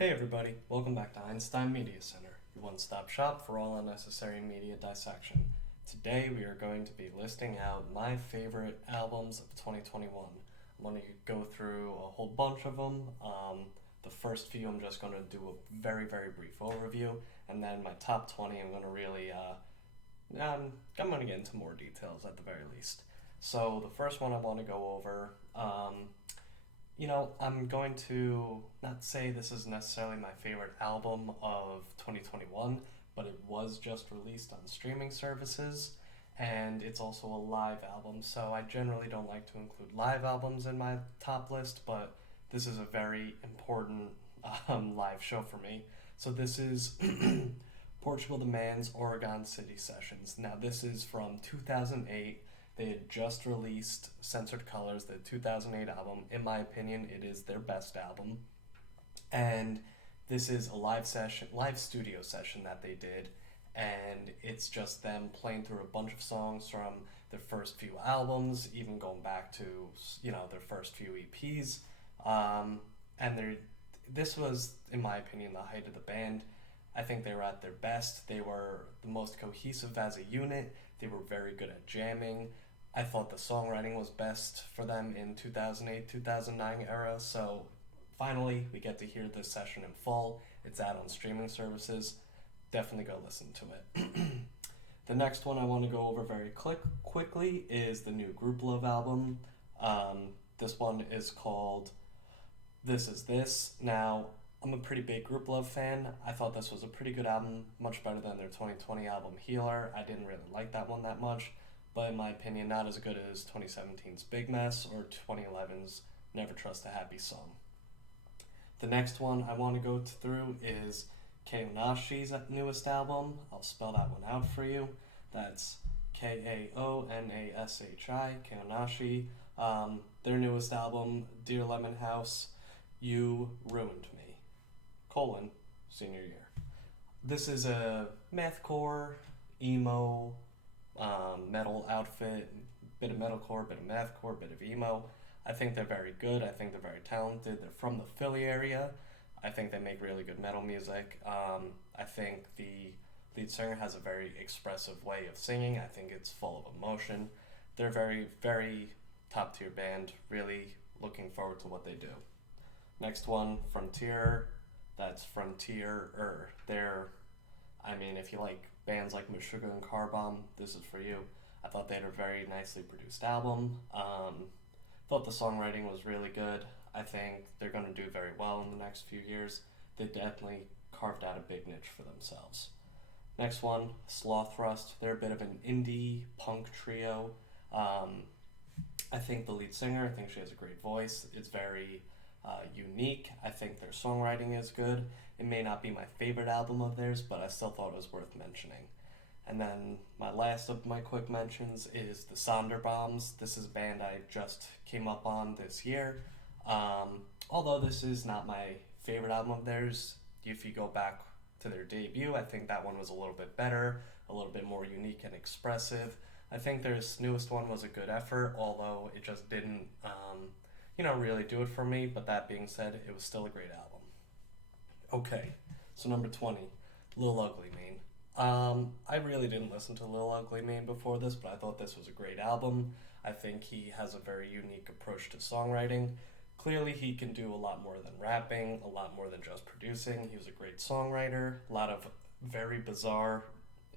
Hey everybody, welcome back to Einstein Media Center, your one-stop shop for all unnecessary media dissection. Today we are going to be listing out my favorite albums of 2021. I'm going to go through a whole bunch of them. The first few I'm just going to do a very brief overview, and then my top 20 I'm going to really, I'm going to get into more details at the very least. So the first one I want to go over, I'm going to not say this is necessarily my favorite album of 2021, but it was just released on streaming services, and it's also a live album, so I generally don't like to include live albums in my top list, but this is a very important live show for me. So this is Portugal the Man's Oregon City Sessions. Now this is from 2008. They had just released Censored Colors, the 2008 album. In my opinion, it is their best album. And this is a live studio session that they did. And it's just them playing through a bunch of songs from their first few albums, even going back to, their first few EPs. This was, in my opinion, the height of the band. I think they were at their best. They were the most cohesive as a unit. They were very good at jamming. I thought the songwriting was best for them in 2008-2009 era, so finally we get to hear this session in full. It's out on streaming services. Definitely go listen to it. The next one I want to go over very quickly is the new Group Love album. This one is called This Is This. Now, I'm a pretty big Group Love fan. I thought this was a pretty good album, much better than their 2020 album Healer. I didn't really like that one that much, but in my opinion, not as good as 2017's Big Mess or 2011's Never Trust a Happy Song. The next one I want to go through is Kaonashi's newest album. I'll spell that one out for you. That's Kaonashi, Kaonashi. Their newest album, Dear Lemon House, You Ruined Me, senior year. This is a mathcore, emo, metal outfit, bit of metalcore, bit of mathcore, bit of emo. I think they're very good. I think they're very talented. They're from the Philly area. I think they make really good metal music. I think the lead singer has a very expressive way of singing. I think it's full of emotion. They're very top tier band. Really looking forward to what they do. Next one, Frontier. That's Frontier. If you like bands like Meshuggah and Car Bomb, this is for you. I thought they had a very nicely produced album. Thought the songwriting was really good. I think they're going to do very well in the next few years. They definitely carved out a big niche for themselves. Next one, Slowthai. They're a bit of an indie punk trio. I think the lead singer, I think she has a great voice. It's very unique. I think their songwriting is good. It may not be my favorite album of theirs, but I still thought it was worth mentioning. And then my last of my quick mentions is the Sonderbombs. This is a band I just came up on this year. Although this is not my favorite album of theirs, if you go back to their debut, I think that one was a little bit better, a little bit more unique and expressive. I think their newest one was a good effort, although it just didn't, really do it for me. But that being said, it was still a great album. Okay, so number 20, Lil Ugly Mane. I really didn't listen to Lil Ugly Mane before this, but I thought this was a great album. I think he has a very unique approach to songwriting. Clearly, he can do a lot more than rapping, a lot more than just producing. He was a great songwriter, a lot of very bizarre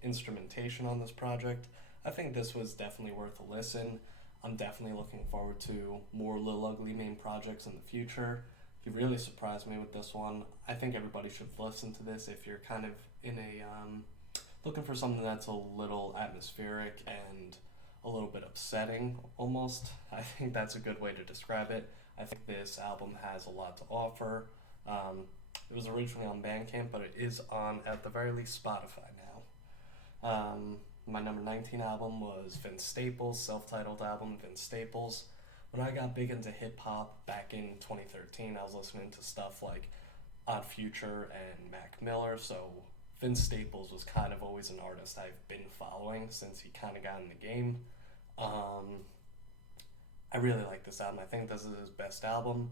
instrumentation on this project. I think this was definitely worth a listen. I'm definitely looking forward to more Lil Ugly Mane projects in the future. He really surprised me with this one. I think everybody should listen to this if you're kind of in a looking for something that's a little atmospheric and a little bit upsetting almost. I think that's a good way to describe it. I think this album has a lot to offer. It was originally on Bandcamp, but it is on, at the very least, Spotify now. My number 19 album was Vince Staples' self-titled album, Vince Staples. When I got big into hip-hop back in 2013, I was listening to stuff like Odd Future and Mac Miller, so Vince Staples was kind of always an artist I've been following since he kind of got in the game. I really like this album. I think this is his best album.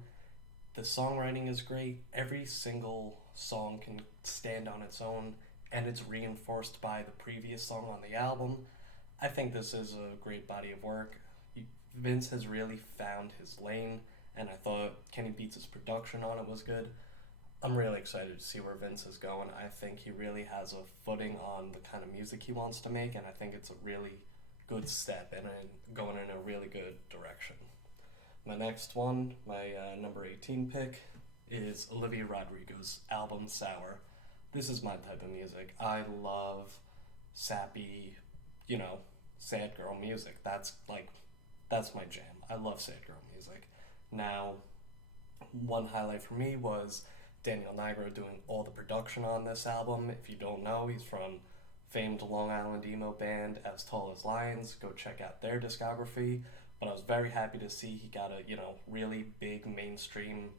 The songwriting is great. Every single song can stand on its own and it's reinforced by the previous song on the album. I think this is a great body of work. Vince has really found his lane, and I thought Kenny Beats' production on it was good. I'm really excited to see where Vince is going. I think he really has a footing on the kind of music he wants to make, and I think it's a really good step and going in a really good direction. My next one, my number 18 pick, is Olivia Rodrigo's album Sour. This is my type of music. I love sappy, sad girl music. That's my jam. I love sad girl music. Now, one highlight for me was Daniel Nigro doing all the production on this album. If you don't know, he's from famed Long Island emo band As Tall as Lions. Go check out their discography. But I was very happy to see he got a really big mainstream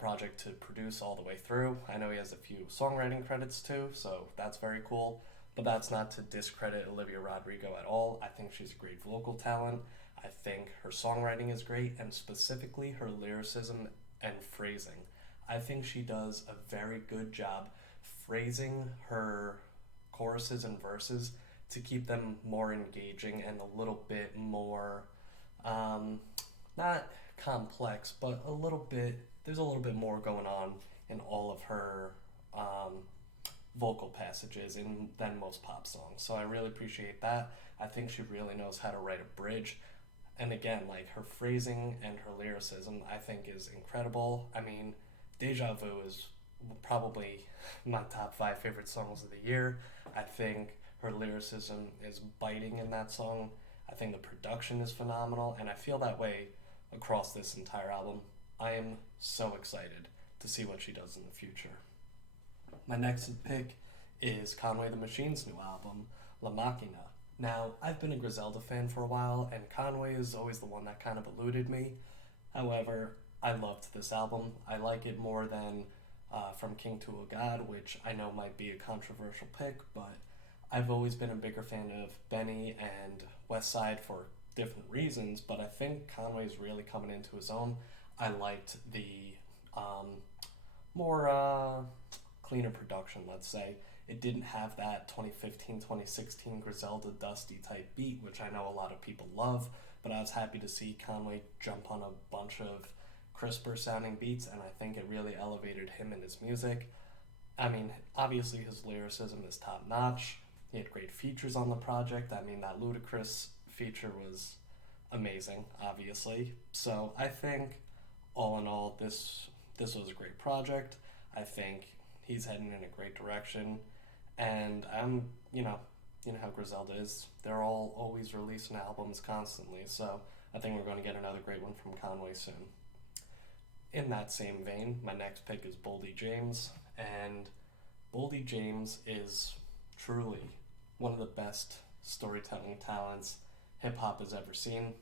project to produce all the way through. I know he has a few songwriting credits too, so that's very cool. But that's not to discredit Olivia Rodrigo at all. I think she's a great vocal talent. I think her songwriting is great, and specifically her lyricism and phrasing. I think she does a very good job phrasing her choruses and verses to keep them more engaging and a little bit more, not complex, but there's a little bit more going on in all of her vocal passages than most pop songs. So I really appreciate that. I think she really knows how to write a bridge. And again, her phrasing and her lyricism, I think, is incredible. I mean, Deja Vu is probably my top 5 favorite songs of the year. I think her lyricism is biting in that song. I think the production is phenomenal, and I feel that way across this entire album. I am so excited to see what she does in the future. My next pick is Conway The Machine's new album, La Machina. Now, I've been a Griselda fan for a while, and Conway is always the one that kind of eluded me. However, I loved this album. I like it more than From King to a God, which I know might be a controversial pick, but I've always been a bigger fan of Benny and Westside for different reasons, but I think Conway's really coming into his own. I liked the more cleaner production, let's say. It didn't have that 2015-2016 Griselda Dusty type beat, which I know a lot of people love, but I was happy to see Conway jump on a bunch of crisper sounding beats, and I think it really elevated him and his music. I mean, obviously his lyricism is top notch. He had great features on the project. I mean, that Ludacris feature was amazing, obviously. So I think, all in all, this was a great project. I think he's heading in a great direction. And I'm, you know how Griselda is. They're all always releasing albums constantly. So I think we're going to get another great one from Conway soon. In that same vein, my next pick is Baldi James. And Baldi James is truly one of the best storytelling talents hip-hop has ever seen.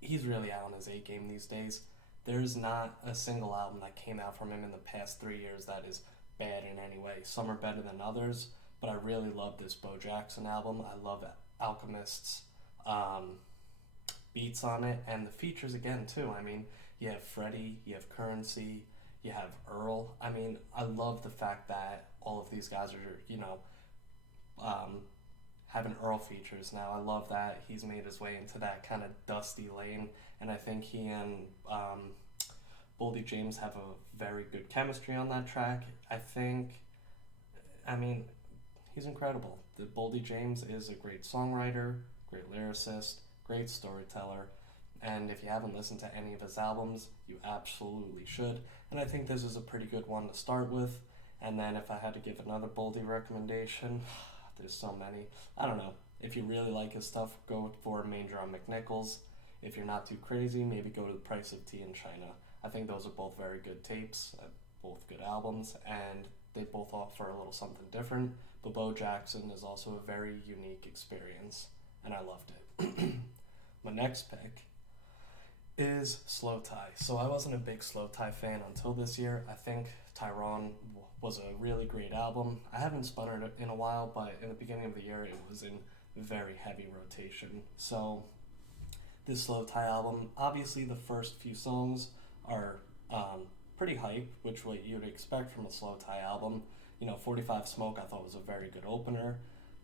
He's really out on his A game these days. There's not a single album that came out from him in the past 3 years that is bad in any way. Some are better than others, but I really love this Bo Jackson album. I love Alchemist's beats on it, and the features again too. I mean, you have Freddie, you have Currency, you have Earl. I mean, I love the fact that all of these guys are, having Earl features now. I love that he's made his way into that kind of dusty lane, and I think he and Baldi James have a very good chemistry on that track. He's incredible. The Baldi James is a great songwriter, great lyricist, great storyteller, and if you haven't listened to any of his albums, you absolutely should. And I think this is a pretty good one to start with. And then if I had to give another Baldi recommendation, there's so many. I don't know. If you really like his stuff, go for Manger on McNichols. If you're not too crazy, maybe go to The Price of Tea in China. I think those are both very good tapes, both good albums, and they both offer a little something different. But Bo Jackson is also a very unique experience, and I loved it. My next pick is Slowthai. So I wasn't a big Slowthai fan until this year. I think Tyrone was a really great album. I haven't spun it in a while, but in the beginning of the year it was in very heavy rotation. So this Slowthai album, obviously the first few songs are pretty hype, which what you'd expect from a Slowthai album. 45 Smoke I thought was a very good opener.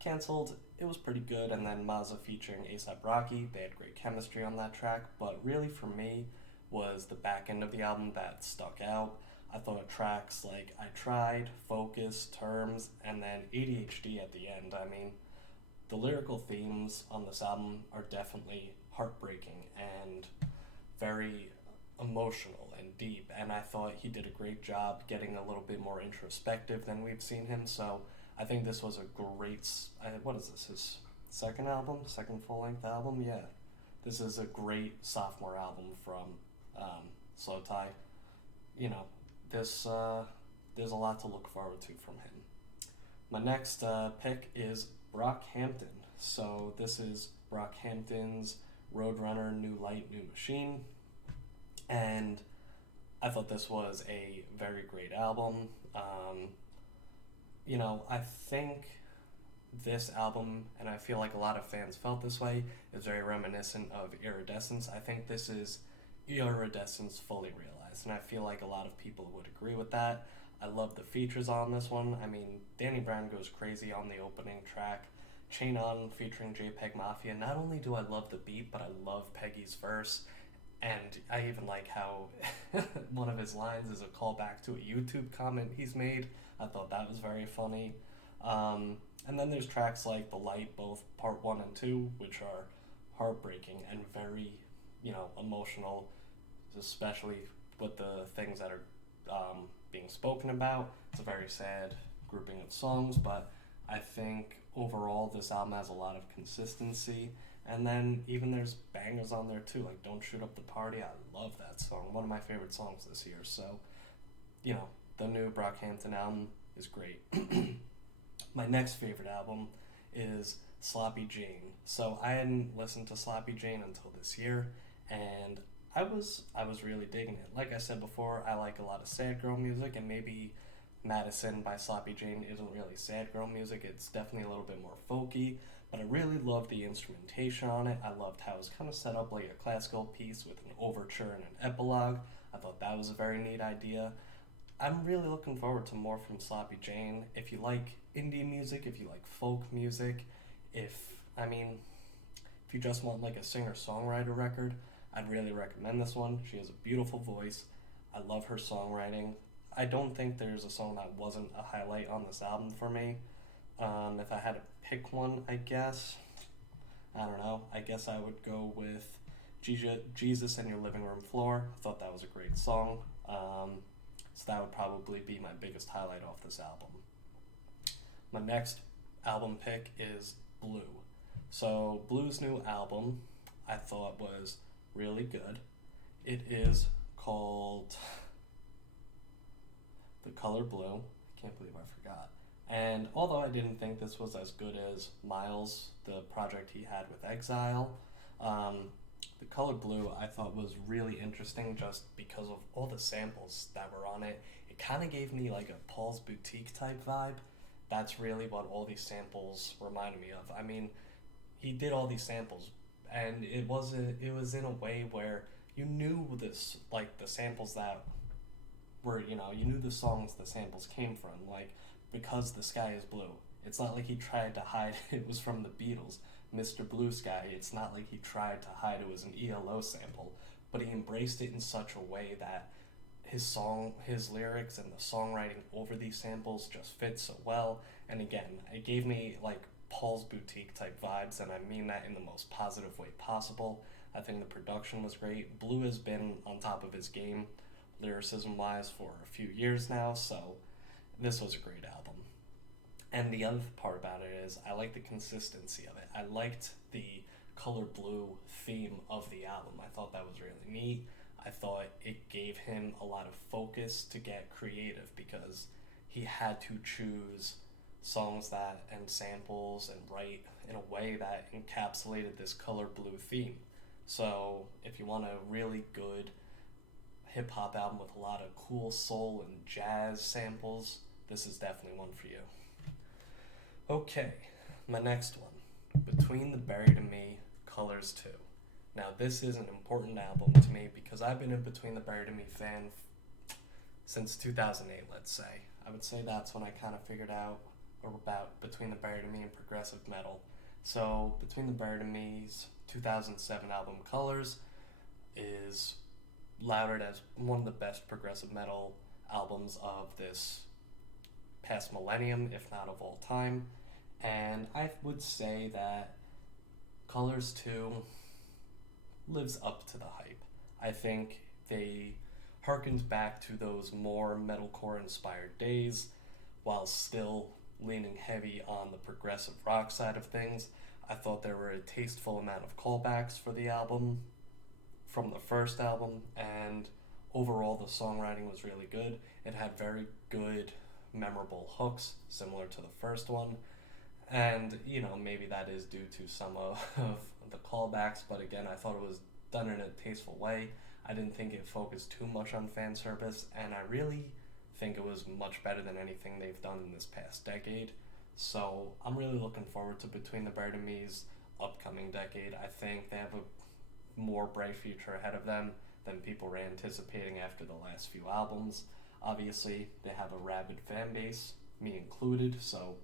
Cancelled, it was pretty good, and then Mazza featuring A$AP Rocky, they had great chemistry on that track, but really for me was the back end of the album that stuck out. I thought tracks like I Tried, Focus, Terms, and then ADHD at the end. I mean, the lyrical themes on this album are definitely heartbreaking and very emotional and deep, and I thought he did a great job getting a little bit more introspective than we've seen him, so I think this was a great, what is this, his second full-length album? Yeah. This is a great sophomore album from Slowthai. There's a lot to look forward to from him. My next pick is Brockhampton. So this is Brockhampton's Roadrunner, New Light, New Machine. And I thought this was a very great album. I think this album, and I feel like a lot of fans felt this way, is very reminiscent of Iridescence. I think this is Iridescence fully realized, and I feel like a lot of people would agree with that. I love the features on this one. I mean, Danny Brown goes crazy on the opening track. Chain On featuring JPEGMAFIA. Not only do I love the beat, but I love Peggy's verse. And I even like how one of his lines is a callback to a YouTube comment he's made. I thought that was very funny. And then there's tracks like The Light, both part 1 and 2, which are heartbreaking and very, emotional, especially with the things that are being spoken about. It's a very sad grouping of songs, but I think overall this album has a lot of consistency. And then even there's bangers on there too, like Don't Shoot Up the Party. I love that song. One of my favorite songs this year. So, the new Brockhampton album is great. My next favorite album is Sloppy Jane. So I hadn't listened to Sloppy Jane until this year, and I was really digging it. Like I said before, I like a lot of sad girl music, and maybe Madison by Sloppy Jane isn't really sad girl music. It's definitely a little bit more folky, but I really loved the instrumentation on it. I loved how it was kind of set up like a classical piece with an overture and an epilogue. I thought that was a very neat idea. I'm really looking forward to more from Sloppy Jane. If you like indie music, if you like folk music, if you just want like a singer-songwriter record, I'd really recommend this one. She has a beautiful voice. I love her songwriting. I don't think there's a song that wasn't a highlight on this album for me. If I had to pick one, I guess I would go with Jesus and Your Living Room Floor. I thought that was a great song. So that would probably be my biggest highlight off this album. My next album pick is Blue. So Blue's new album I thought was really good. It is called The Color Blue. I can't believe I forgot. And although I didn't think this was as good as Miles, the project he had with Exile, The Color Blue I thought was really interesting just because of all the samples that were on it. It kind of gave me like a Paul's Boutique type vibe. That's really what all these samples reminded me of. I mean, he did all these samples, and it was in a way where you knew this, like the samples that were, you knew the songs the samples came from, like Because the Sky is Blue. It's not like he tried to hide it was from the Beatles. Mr. Blue Sky, it's not like he tried to hide it was an ELO sample, but he embraced it in such a way that his lyrics and the songwriting over these samples just fit so well. And again, it gave me like Paul's Boutique type vibes, and I mean that in the most positive way possible. I think the production was great. Blue has been on top of his game, lyricism-wise, for a few years now, so this was a great album. And the other part about it is I like the consistency of it. I liked the color blue theme of the album. I thought that was really neat. I thought it gave him a lot of focus to get creative because he had to choose songs and samples and write in a way that encapsulated this color blue theme. So if you want a really good hip-hop album with a lot of cool soul and jazz samples, this is definitely one for you. Okay, my next one, Between the Buried and Me, Colors 2. Now this is an important album to me because I've been a Between the Buried and Me fan since 2008, let's say. I would say that's when I kind of figured out about Between the Buried and Me and progressive metal. So Between the Buried and Me's 2007 album Colors is lauded as one of the best progressive metal albums of this past millennium, if not of all time. And I would say that Colors 2 lives up to the hype. I think they harkens back to those more metalcore inspired days while still leaning heavy on the progressive rock side of things. I thought there were a tasteful amount of callbacks for the album from the first album, and overall the songwriting was really good. It had very good, memorable hooks, similar to the first one. And, maybe that is due to some of the callbacks, but again, I thought it was done in a tasteful way. I didn't think it focused too much on fan service, and I really think it was much better than anything they've done in this past decade. So I'm really looking forward to Between the Bird and Me's upcoming decade. I think they have a more bright future ahead of them than people were anticipating after the last few albums. Obviously, they have a rabid fan base, me included, so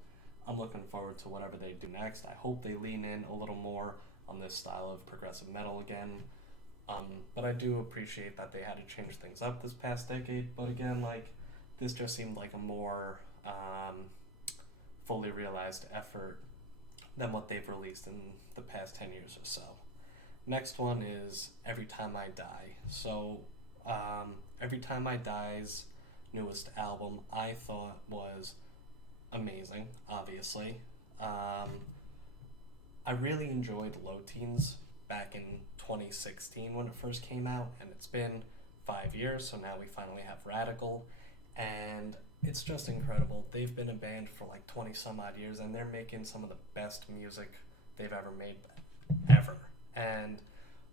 I'm looking forward to whatever they do next. I hope they lean in a little more on this style of progressive metal again. But I do appreciate that they had to change things up this past decade. But again, this just seemed like a more fully realized effort than what they've released in the past 10 years or so. Next one is Every Time I Die. So, Every Time I Die's newest album I thought was amazing, obviously. I really enjoyed Low Teens back in 2016 when it first came out, and it's been 5 years, so now we finally have Radical, and it's just incredible. They've been a band for 20 some odd years, and they're making some of the best music they've ever made, ever. And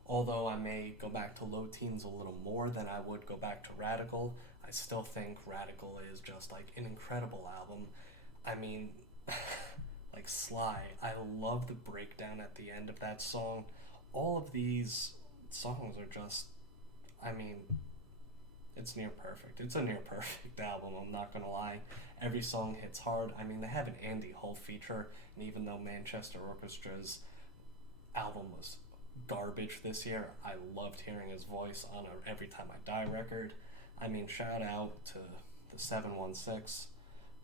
although I may go back to Low Teens a little more than I would go back to Radical, I still think Radical is just an incredible album. I mean, Sly, I love the breakdown at the end of that song. All of these songs are just, it's near perfect. It's a near perfect album, I'm not gonna lie. Every song hits hard. They have an Andy Hull feature, and even though Manchester Orchestra's album was garbage this year, I loved hearing his voice on a Every Time I Die record. Shout out to the 716.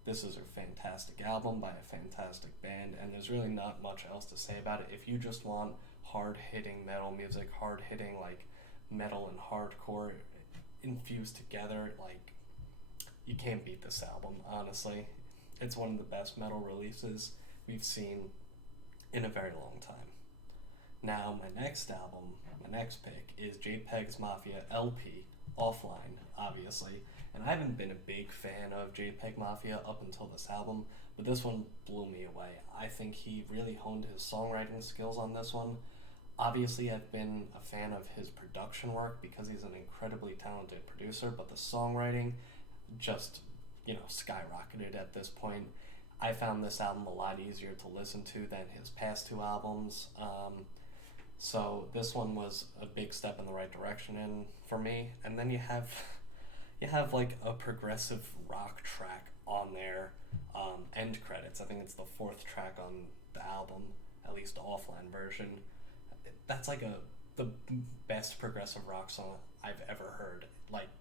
This is a fantastic album by a fantastic band, and there's really not much else to say about it. If you just want hard-hitting metal music, hard-hitting metal and hardcore infused together, you can't beat this album, honestly. It's one of the best metal releases we've seen in a very long time. Now, my next album, my next pick is JPEGMAFIA LP, Offline, obviously. And I haven't been a big fan of JPEGMAFIA up until this album, but this one blew me away. I think he really honed his songwriting skills on this one. Obviously, I've been a fan of his production work because he's an incredibly talented producer, but the songwriting just, skyrocketed at this point. I found this album a lot easier to listen to than his past two albums. So this one was a big step in the right direction for me. And then you have a progressive rock track on there, end credits. I think it's the fourth track on the album, at least the offline version. That's the best progressive rock song I've ever heard.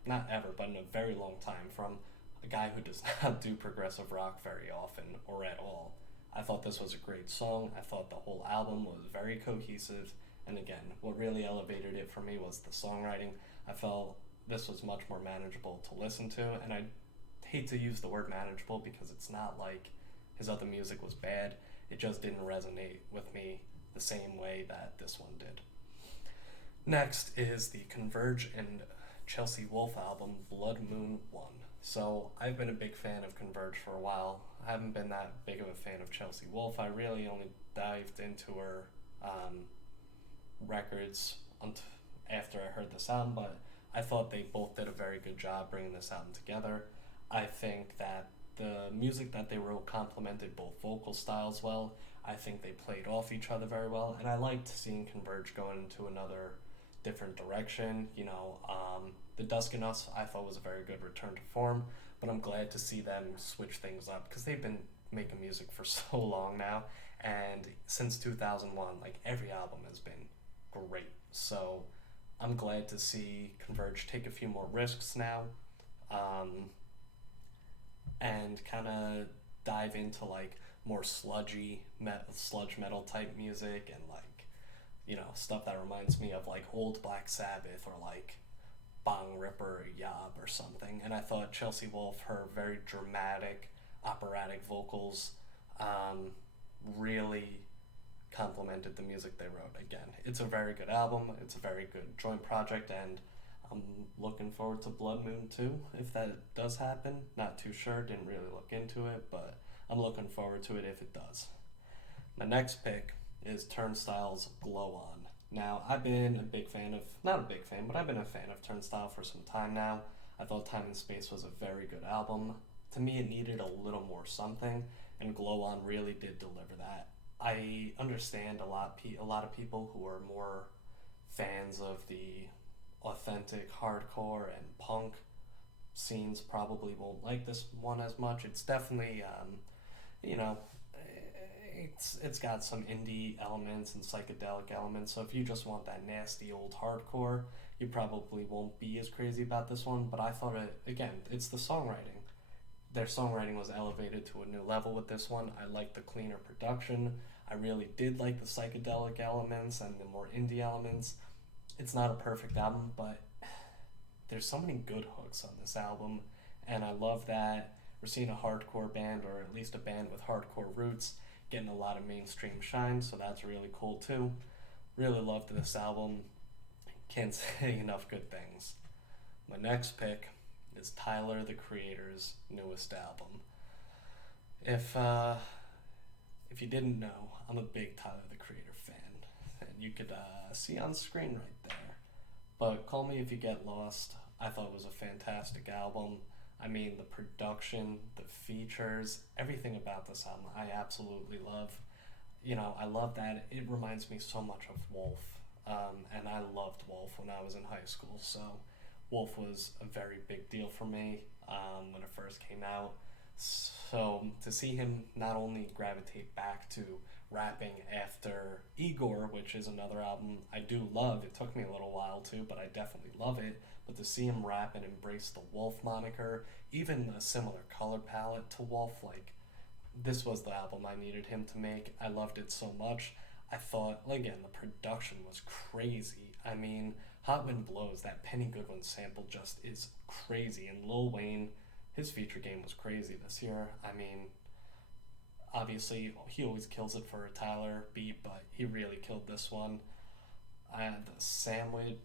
Not ever, but in a very long time, from a guy who does not do progressive rock very often or at all. I thought this was a great song. I thought the whole album was very cohesive. And again, what really elevated it for me was the songwriting. I felt this was much more manageable to listen to, and I hate to use the word manageable because it's not like his other music was bad. It just didn't resonate with me the same way that this one did. Next is the Converge and Chelsea Wolfe album, Blood Moon 1. So I've been a big fan of Converge for a while. I haven't been that big of a fan of Chelsea Wolfe. I really only dived into her records after I heard this album, but I thought they both did a very good job bringing this album together. I think that the music that they wrote complemented both vocal styles well. I think they played off each other very well, and I liked seeing Converge going into another different direction. The Dusk and Us I thought was a very good return to form, but I'm glad to see them switch things up because they've been making music for so long now, and since 2001, like every album has been great. So I'm glad to see Converge take a few more risks now, and kind of dive into like more sludge metal type music, and like stuff that reminds me of like old Black Sabbath or like Bong Ripper or Yob or something. And I thought Chelsea Wolfe, her very dramatic operatic vocals, really complemented the music they wrote. Again, it's a very good album, it's a very good joint project, and I'm looking forward to Blood Moon too, if that does happen. Not too sure, didn't really look into it, but I'm looking forward to it if it does. My next pick is Turnstile's Glow On. Now, I've been a big fan of, not a big fan, but I've been a fan of Turnstile for some time now. I thought Time and Space was a very good album. To me, it needed a little more something, and Glow On really did deliver that. I understand a lot of people who are more fans of the authentic hardcore and punk scenes probably won't like this one as much. It's definitely, it's got some indie elements and psychedelic elements, so if you just want that nasty old hardcore, you probably won't be as crazy about this one. But I thought it's the songwriting. Their songwriting was elevated to a new level with this one. I liked the cleaner production. I really did like the psychedelic elements and the more indie elements. It's not a perfect album, but there's so many good hooks on this album, and I love that we're seeing a hardcore band, or at least a band with hardcore roots, getting a lot of mainstream shine, so that's really cool too. Really loved this album. Can't say enough good things. My next pick is Tyler, the Creator's newest album. If you didn't know, I'm a big Tyler, the Creator fan, and you could see on screen right there. But Call Me If You Get Lost, I thought was a fantastic album. I mean, the production, the features, everything about this album I absolutely love. I love that it reminds me so much of Wolf, and I loved Wolf when I was in high school, so Wolf was a very big deal for me when it first came out. So to see him not only gravitate back to rapping after Igor, which is another album I do love, it took me a little while too, but I definitely love it, but to see him rap and embrace the Wolf moniker, even a similar color palette to Wolf, like, this was the album I needed him to make. I loved it so much. I thought, again, the production was crazy. I mean, Hot Wind Blows, that Penny Goodwin sample just is crazy, and Lil Wayne, his feature game was crazy this year. I mean, obviously, he always kills it for a Tyler beat, but he really killed this one.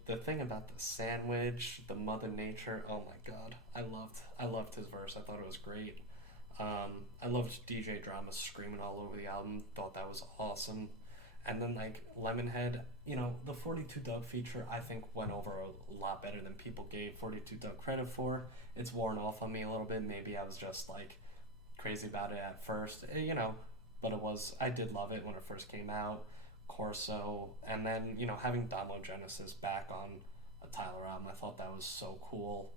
The thing about the sandwich, the Mother Nature, oh my god, I loved his verse. I thought it was great. I loved DJ Drama screaming all over the album, thought that was awesome. And then like Lemonhead, the 42 Doug feature I think went over a lot better than people gave 42 Doug credit for. It's worn off on me a little bit. Maybe I was just like crazy about it at first, but I did love it when it first came out. Corso, and then having Damo Genesis back on a Tyler album, I thought that was so cool.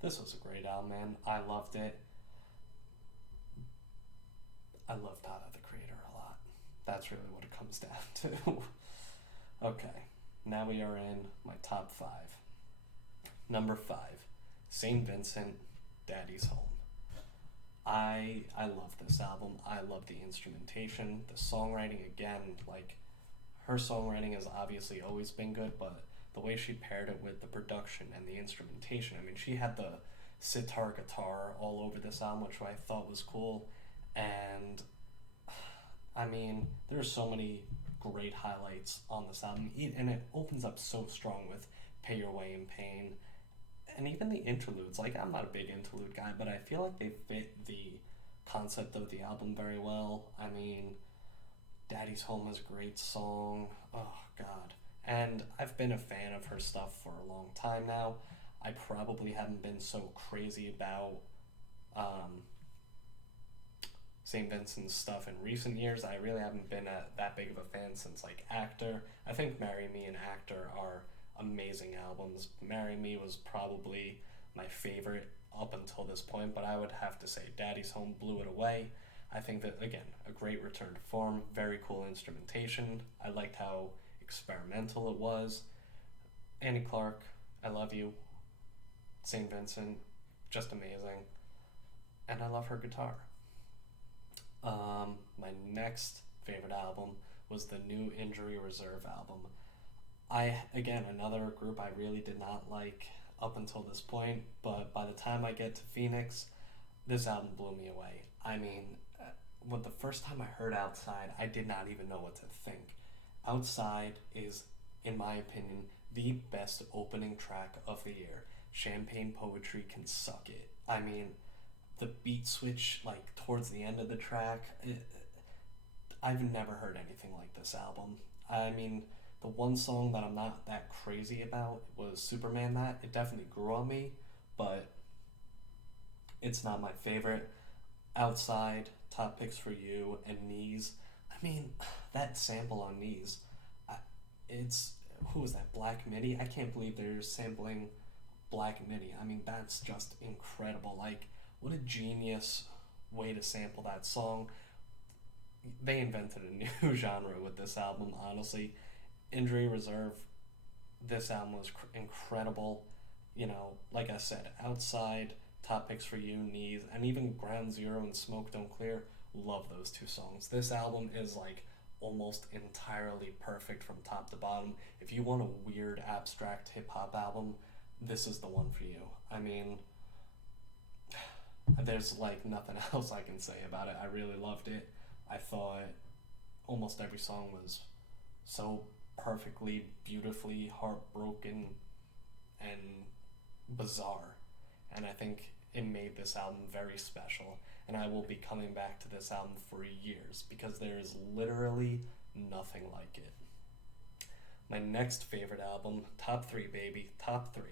This was a great album, man. I loved it. I love Tyler, the Creator, a lot. That's really what it comes down to. Okay, now we are in my top 5. Number 5, St. Vincent, Daddy's Home. I love this album. I love the instrumentation, the songwriting. Again, like, her songwriting has obviously always been good, but the way she paired it with the production and the instrumentation, I mean, she had the sitar guitar all over this album, which I thought was cool. And I mean, there's so many great highlights on this album, and it opens up so strong with Pay Your Way in Pain. And even the interludes, like, I'm not a big interlude guy, but I feel like they fit the concept of the album very well. I mean, Daddy's Home is a great song. Oh, God. And I've been a fan of her stuff for a long time now. I probably haven't been so crazy about St. Vincent's stuff in recent years. I really haven't been that big of a fan since like Actor. I think Marry Me and Actor are amazing albums. Marry Me was probably my favorite up until this point, but I would have to say Daddy's Home blew it away. I think that, again, a great return to form, very cool instrumentation. I liked how experimental it was. Annie Clark, I Love You. St. Vincent, just amazing. And I love her guitar. My next favorite album was the new Injury Reserve album. Again, another group I really did not like up until this point, but by the time I get to Phoenix, this album blew me away. I mean, when the first time I heard Outside, I did not even know what to think. Outside is, in my opinion, the best opening track of the year. Champagne Poetry can suck it. I mean, the beat switch, like, towards the end of the track, I've never heard anything like this album. I mean, the one song that I'm not that crazy about was Superman That. It definitely grew on me, but it's not my favorite. Outside, Top Picks for You, and Knees. I mean, that sample on Knees, who was that, Black Midi? I can't believe they're sampling Black Midi. I mean, that's just incredible. Like, what a genius way to sample that song. They invented a new genre with this album, honestly. Injury Reserve, this album was incredible. You know, like I said, Outside, Top Picks for You, Knees, and even Ground Zero and Smoke Don't Clear, love those two songs. This album is like almost entirely perfect from top to bottom. If you want a weird abstract hip-hop album, this is the one for you. I mean, there's like nothing else I can say about it. I really loved it. I thought almost every song was so perfectly, beautifully heartbroken and bizarre. And I think it made this album very special. And I will be coming back to this album for years because there is literally nothing like it. My next favorite album, top 3, baby, top 3.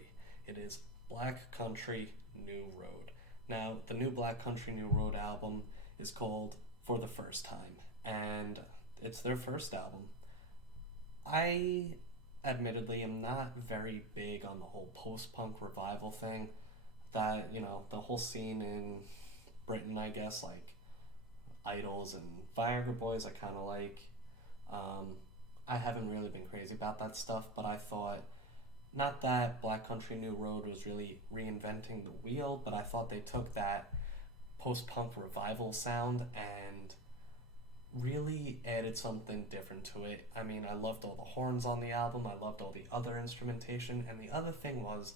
It is Black Country New Road. Now, the new Black Country New Road album is called For the First Time, and it's their first album. I admittedly am not very big on the whole post-punk revival thing. That, you know, the whole scene in Britain, I guess, like Idols and Viagra Boys, I kind of like. I haven't really been crazy about that stuff, but I thought, not that Black Country New Road was really reinventing the wheel, but I thought they took that post-punk revival sound and really added something different to it. I mean, I loved all the horns on the album, I loved all the other instrumentation, and the other thing was,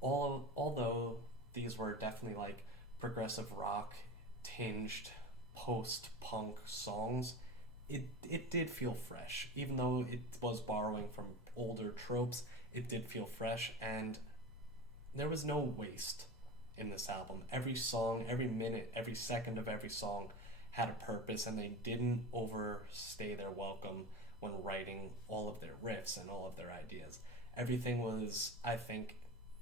although these were definitely like progressive rock tinged post-punk songs, it did feel fresh. Even though it was borrowing from older tropes, it did feel fresh, and there was no waste in this album. Every song, every minute, every second of every song had a purpose, and they didn't overstay their welcome when writing all of their riffs and all of their ideas. Everything was, I think,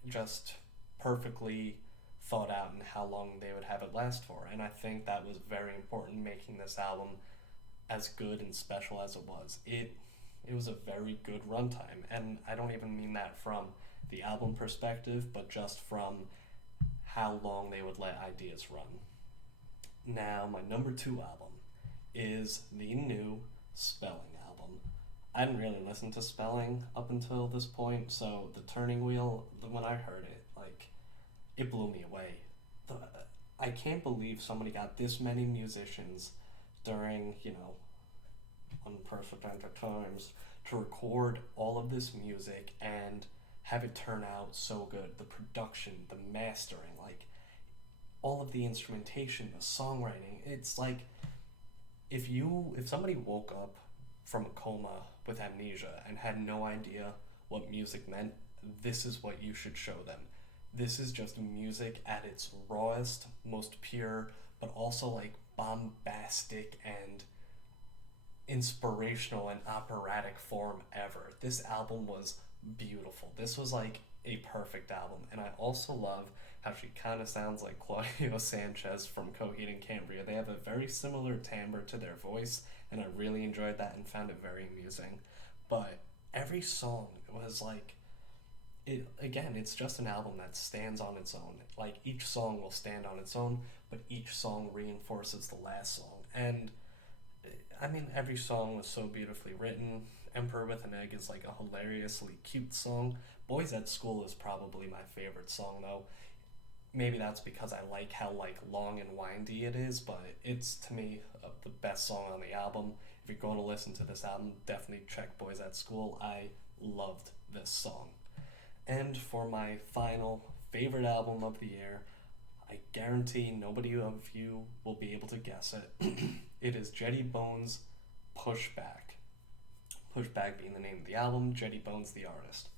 just perfectly thought out and how long they would have it last for, and I think that was very important, making this album as good and special as it was. It was a very good runtime, and I don't even mean that from the album perspective, but just from how long they would let ideas run. Now, my number 2 album is the new Spelling album. I didn't really listen to Spelling up until this point, so the Turning Wheel, when I heard it, like, it blew me away. I can't believe somebody got this many musicians during, you know, unprecedented times to record all of this music and have it turn out so good. The production, the mastering, like, all of the instrumentation, the songwriting. It's like, if somebody woke up from a coma with amnesia and had no idea what music meant, this is what you should show them. This is just music at its rawest, most pure, but also like bombastic and inspirational and operatic form ever. This album was beautiful. This was like a perfect album, and I also love how she kind of sounds like Claudio Sanchez from Coheed and Cambria. They have a very similar timbre to their voice, and I really enjoyed that and found it very amusing. But every song was like, it's just an album that stands on its own. Like, each song will stand on its own, but each song reinforces the last song. And I mean, every song was so beautifully written. Emperor with an Egg is like a hilariously cute song. Boys at School is probably my favorite song though. Maybe that's because I like how like long and windy it is, but it's to me the best song on the album. If you're going to listen to this album, definitely check Boys at School. I loved this song. And for my final favorite album of the year, I guarantee nobody of you will be able to guess it. It is Jetty Bones' Pushback. Pushback being the name of the album, Jetty Bones the artist.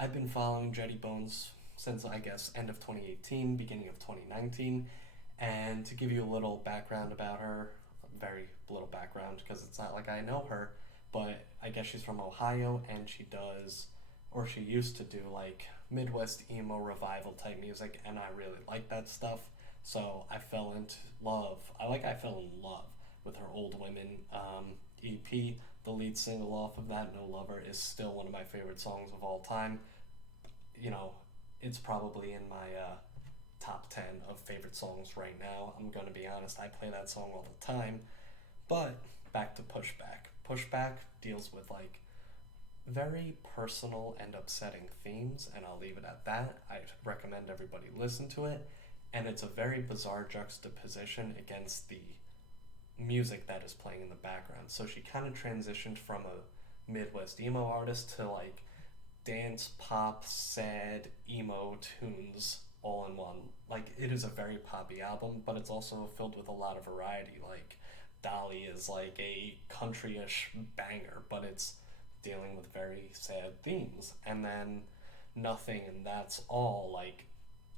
I've been following Jetty Bones since, I guess, end of 2018, beginning of 2019. And to give you a little background about her, very little background because it's not like I know her, but I guess she's from Ohio and she does, or she used to do, like Midwest emo revival type music, and I really like that stuff. So I fell in love with her Old Women EP. The lead single off of that, No Lover, is still one of my favorite songs of all time. You know, it's probably in my top 10 of favorite songs right now. I'm going to be honest, I play that song all the time. But back to Pushback. Pushback deals with like very personal and upsetting themes, and I'll leave it at that. I recommend everybody listen to it, and it's a very bizarre juxtaposition against the music that is playing in the background. So she kind of transitioned from a Midwest emo artist to like dance, pop, sad, emo tunes all in one. Like, it is a very poppy album, but it's also filled with a lot of variety. Like, Dolly is like a country-ish banger, but it's dealing with very sad themes. And then Nothing and That's All, like,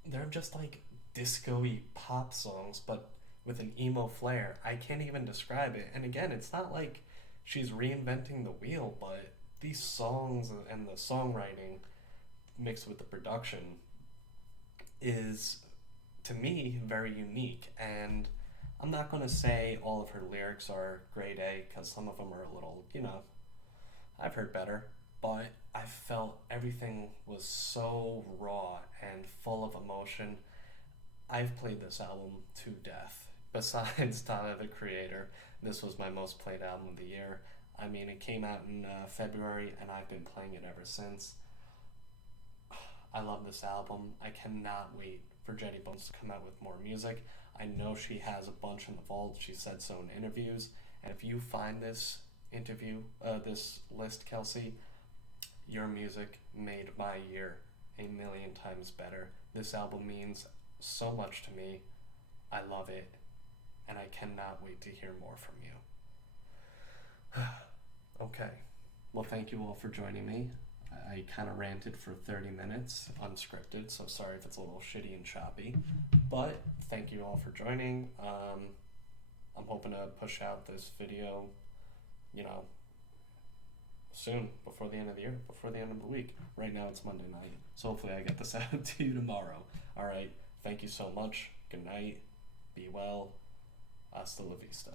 they're just like disco-y pop songs, but with an emo flair. I can't even describe it. And again, it's not like she's reinventing the wheel, but these songs and the songwriting mixed with the production is, to me, very unique. And I'm not going to say all of her lyrics are grade A, because some of them are a little, I've heard better. But I felt everything was so raw and full of emotion. I've played this album to death. Besides Tyler, the Creator, this was my most played album of the year. I mean, it came out in February, and I've been playing it ever since. I love this album. I cannot wait for Jetty Bones to come out with more music. I know she has a bunch in the vault. She said so in interviews. And if you find this this list, Kelsey, your music made my year a million times better. This album means so much to me. I love it, and I cannot wait to hear more from you. Okay. Well, thank you all for joining me. I kind of ranted for 30 minutes, unscripted, so sorry if it's a little shitty and choppy. But thank you all for joining. I'm hoping to push out this video, soon, before the end of the year, before the end of the week. Right now it's Monday night, so hopefully I get this out to you tomorrow. All right. Thank you so much. Good night. Be well. Hasta la vista.